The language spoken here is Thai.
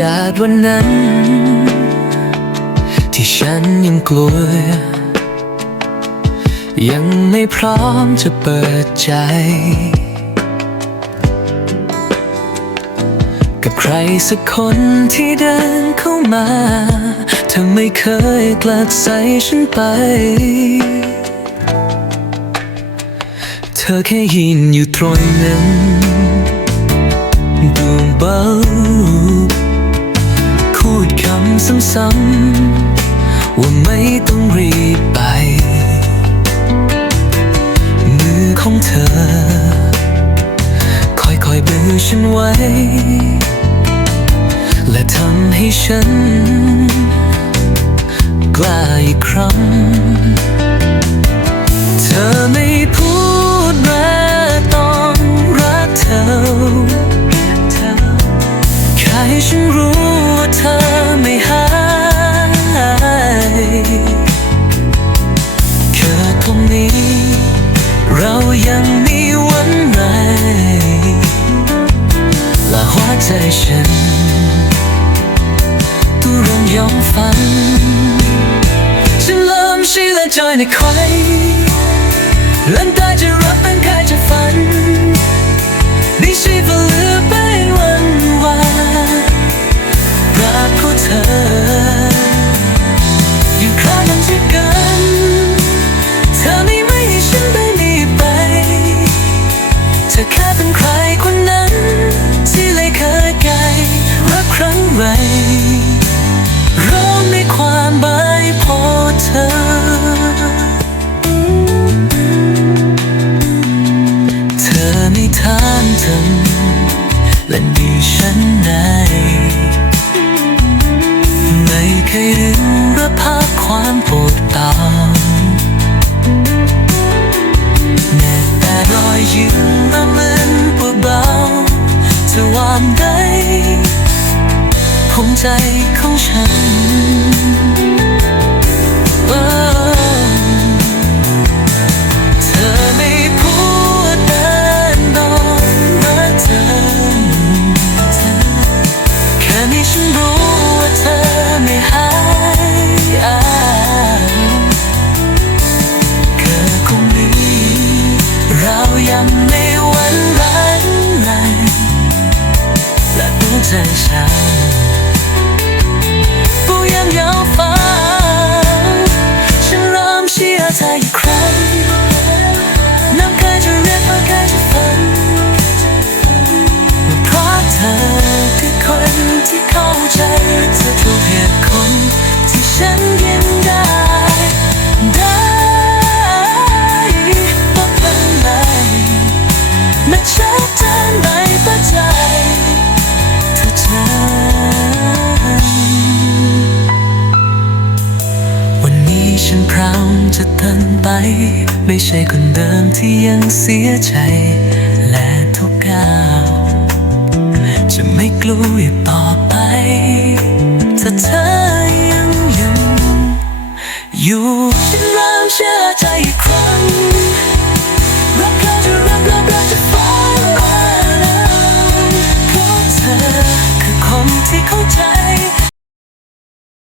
วันนั้น ที่ฉันยังกลัว ยังไม่พร้อมจะเปิดใจ กับใครสักคนที่เดินเข้ามาเธอไม่เคยกลัดใส่ฉันไป เธอแค่ยืนอยู่ตรงนั้นดูเบา ซ้ำๆว่าไม่ต้องรีบไป มือของเธอ ค่อยๆดึงฉันไว้ และทำให้ฉัน กล้าอีกครั้ง เธอไม่พูด เรายังมีวันไหนและหัวใจฉันตู้เธอไม่ทางทำและดีฉันไหนไม่เคยลืมรับภาพความปวดตามแม้แต่รอยยิ้มละเมินเบาๆจะวางได้ผมใจของฉัน ยังไม่หวัน ฉันพร้อมจะเดินไป ไม่ใช่คนเดิมที่ยังเสียใจ และทุกก้าวจะไม่กลัวอีกต่อไป ถ้าเธอยังยืนอยู่